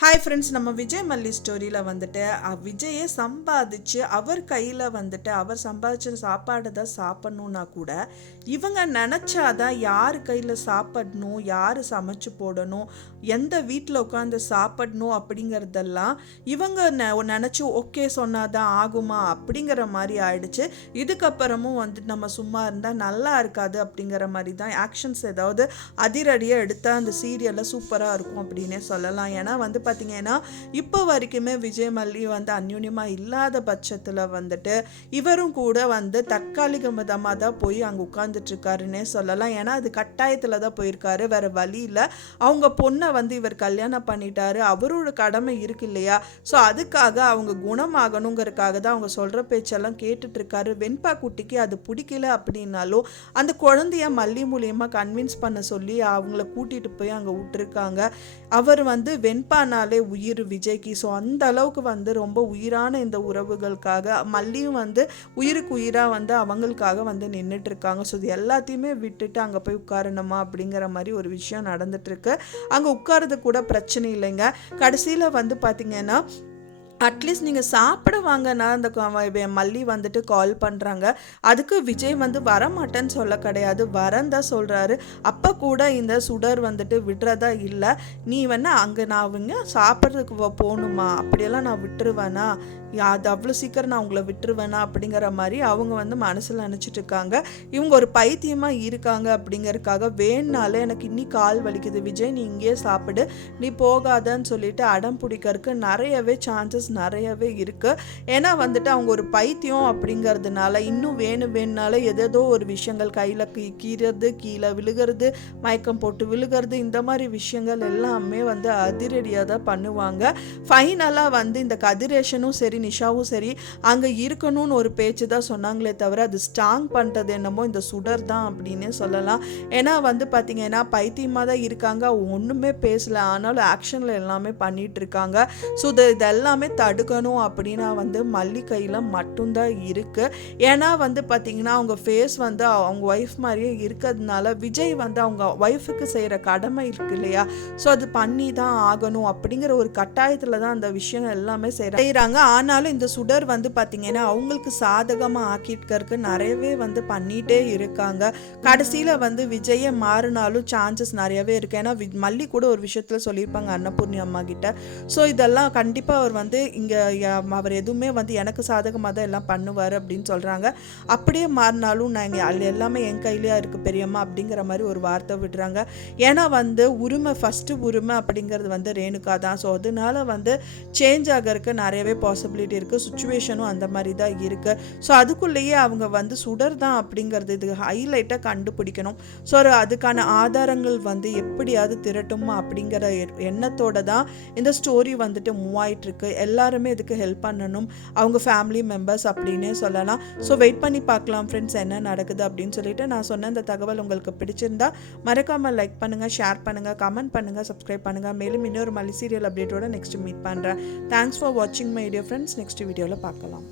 Hi friends, நம்ம விஜய் மல்லி ஸ்டோரியில் வந்துட்டு விஜயே சம்பாதிச்சு அவர் கையில் வந்துட்டு அவர் சம்பாதிச்ச சாப்பாடு தான் சாப்பிட்ணுன்னா கூட இவங்க நினச்சாதான் யார் கையில் சாப்பிடணும், யார் சமைச்சு போடணும், எந்த வீட்டில் உட்காந்து சாப்பிடணும் அப்படிங்கிறதெல்லாம் இவங்க நினச்சி ஓகே சொன்னாதான் ஆகுமா அப்படிங்கிற மாதிரி ஆயிடுச்சு. இதுக்கப்புறமும் வந்துட்டு நம்ம சும்மா இருந்தால் நல்லா இருக்காது அப்படிங்கிற மாதிரி தான் ஆக்ஷன்ஸ் ஏதாவது அதிரடியாக எடுத்தால் அந்த சீரியலில் சூப்பராக இருக்கும் அப்படின்னே சொல்லலாம். ஏன்னா வந்து பார்த்தீங்கன்னா இப்போ வரைக்குமே விஜய் மல்லி வந்து அந்யூன்யமாக இல்லாத பட்சத்தில் வந்துட்டு இவரும் கூட வந்து தற்காலிகமாக தான் போய் அங்கே உட்காந்துட்டு இருக்காருன்னே சொல்லலாம். ஏன்னா அது கட்டாயத்தில் தான் போயிருக்காரு, வேற வழி இல்லை. அவங்க பொண்ணை வந்து இவர் கல்யாணம் பண்ணிட்டாரு, அவரோட கடமை இருக்கு இல்லையா. ஸோ அதுக்காக அவங்க குணமாகணுங்கிறதுக்காக தான் அவங்க சொல்கிற பேச்செல்லாம் கேட்டுட்டு இருக்காரு. வெண்பா குட்டிக்கு அது பிடிக்கல அப்படின்னாலும் அந்த குழந்தைய மல்லி மூலியமாக கன்வின்ஸ் பண்ண சொல்லி அவங்கள கூட்டிகிட்டு போய் அங்கே விட்டுருக்காங்க. அவர் வந்து வெண்பானாலே உயிர் விஜய்க்கு. ஸோ அந்த அளவுக்கு வந்து ரொம்ப உயிரான இந்த உறவுகளுக்காக மல்லியும் வந்து உயிருக்கு உயிராக வந்து அவங்களுக்காக வந்து நின்றுட்டு இருக்காங்க. ஸோ இது எல்லாத்தையுமே விட்டுட்டு அங்கே போய் உட்காரணுமா அப்படிங்கிற மாதிரி ஒரு விஷயம் நடந்துட்டுருக்கு. அங்கே உட்காரது கூட பிரச்சனை இல்லைங்க. கடைசியில் வந்து பார்த்திங்கன்னா அட்லீஸ்ட் நீங்கள் சாப்பிட வாங்கன்னா அந்த மல்லி வந்துட்டு கால் பண்ணுறாங்க. அதுக்கு விஜய் வந்து வரமாட்டேன்னு சொல்ல கிடையாது, வரன்னு தான் சொல்கிறாரு. அப்போ கூட இந்த சுடர் வந்துட்டு விடுறதா இல்லை. நீ வேணா அங்கே நான் அவங்க சாப்பிட்றதுக்கு போகணுமா, அப்படியெல்லாம் நான் விட்டுருவேனா, அது அவ்வளோ சீக்கிரம் நான் உங்களை விட்டுருவேனா அப்படிங்கிற மாதிரி அவங்க வந்து மனசில் நினச்சிட்டு இருக்காங்க. இவங்க ஒரு பைத்தியமாக இருக்காங்க அப்படிங்கிறதுக்காக வேணுனாலே எனக்கு இன்னி கால் வலிக்குது விஜய், நீ இங்கேயே சாப்பிடு, நீ போகாதன்னு சொல்லிட்டு அடம் பிடிக்கிறதுக்கு நிறையவே சான்சஸ் நிறையவே இருக்குது. ஏன்னா வந்துட்டு அவங்க ஒரு பைத்தியம் அப்படிங்கிறதுனால இன்னும் வேணும்னால ஏதேதோ ஒரு விஷயங்கள் கையில் கீறது, கீழே விழுகிறது, மயக்கம் போட்டு விழுகிறது, இந்த மாதிரி விஷயங்கள் எல்லாமே வந்து அதிரடியாக தான் பண்ணுவாங்க. ஃபைனலாக வந்து இந்த கதிரேஷனும் சரி நிஷாவும் சரி அங்கே இருக்கணும்னு ஒரு பேச்சு தான் சொன்னாங்களே தவிர அது ஸ்ட்ராங் பண்ணுறது என்னமோ இந்த சுடர் தான் அப்படின்னே சொல்லலாம். ஏன்னா வந்து பார்த்தீங்கன்னா பைத்தியமாக தான் இருக்காங்க, ஒன்றுமே பேசலை, ஆனாலும் ஆக்ஷனில் எல்லாமே பண்ணிட்டு இருக்காங்க. ஸோ இதெல்லாமே தடுக்கணும் அப்படின்னா வந்து மல்லி கையில் மட்டும்தான் இருக்குது. ஏன்னா வந்து பார்த்தீங்கன்னா அவங்க ஃபேஸ் வந்து அவங்க ஒய்ஃப் மாதிரியே இருக்கிறதுனால விஜய் வந்து அவங்க ஒய்ஃபுக்கு செய்கிற கடமை இருக்கு இல்லையா, ஸோ அது பண்ணி தான் ஆகணும் அப்படிங்கிற ஒரு கட்டாயத்தில் தான் அந்த விஷயம் எல்லாமே செய்கிறாங்க. ஆனாலும் இந்த சுடர் வந்து பார்த்தீங்கன்னா அவங்களுக்கு சாதகமாக ஆக்கிட்டு நிறையவே வந்து பண்ணிகிட்டே இருக்காங்க. கடைசியில் வந்து விஜயை மாறினாலும் சான்சஸ் நிறையவே இருக்குது. ஏன்னா மல்லி கூட ஒரு விஷயத்தில் சொல்லியிருப்பாங்க அன்னபூர்ணி அம்மா கிட்ட. ஸோ இதெல்லாம் கண்டிப்பாக அவர் வந்து இங்கே அவர் எதுவுமே வந்து எனக்கு சாதகமாக தான் எல்லாம் பண்ணுவார் அப்படின்னு சொல்கிறாங்க. அப்படியே மாறினாலும் நாங்கள் எல்லாமே என் கையிலேயே இருக்குது பெரியம்மா அப்படிங்கிற மாதிரி ஒரு வார்த்தை விடுறாங்க. ஏன்னா வந்து உரிமை ஃபஸ்ட்டு உரிமை அப்படிங்கிறது வந்து ரேணுகா தான். ஸோ அதனால வந்து சேஞ்ச் ஆகிறதுக்கு நிறையவே பாசிபிலிட்டி இருக்குது, சுச்சுவேஷனும் அந்த மாதிரி தான் இருக்குது. ஸோ அதுக்குள்ளேயே அவங்க வந்து சுடர் தான் அப்படிங்கிறது இது ஹைலைட்டாக கண்டுபிடிக்கணும். ஸோ அதுக்கான ஆதாரங்கள் வந்து எப்படியாவது திரட்டுமா அப்படிங்கிற எண்ணத்தோடு தான் இந்த ஸ்டோரி வந்துட்டு மூவ் ஆகிட்டுருக்கு. எல்லாருமே இதுக்கு ஹெல்ப் பண்ணணும், அவங்க ஃபேமிலி மெம்பர்ஸ் அப்படின்னே சொல்லலாம். ஸோ வெயிட் பண்ணி பார்க்கலாம் ஃப்ரெண்ட்ஸ் என்ன நடக்குது அப்படின்னு சொல்லிட்டு. நான் சொன்ன இந்த தகவல் உங்களுக்கு பிடிச்சிருந்தா மறக்காமல் லைக் பண்ணுங்கள், ஷேர் பண்ணுங்கள், கமெண்ட் பண்ணுங்கள், சப்ஸ்கிரைப் பண்ணுங்கள். மேலும் இன்னொரு மல்லி சீரியல் அப்டேட்டோட நெக்ஸ்ட் மீட் பண்ணுறேன். தேங்க்ஸ் ஃபார் வாட்சிங் மை டியர் ஃப்ரெண்ட்ஸ். நெக்ஸ்ட் வீடியோவில் பார்க்கலாம்.